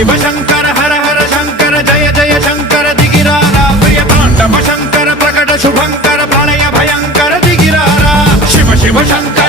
शिव शंकर हर हर शंकर जय जय शंकर दिगिरारा प्रिय तांडव शंकर प्रकट शुभंकर प्रलय भयंकर दिगिरारा शिव शिव शंकर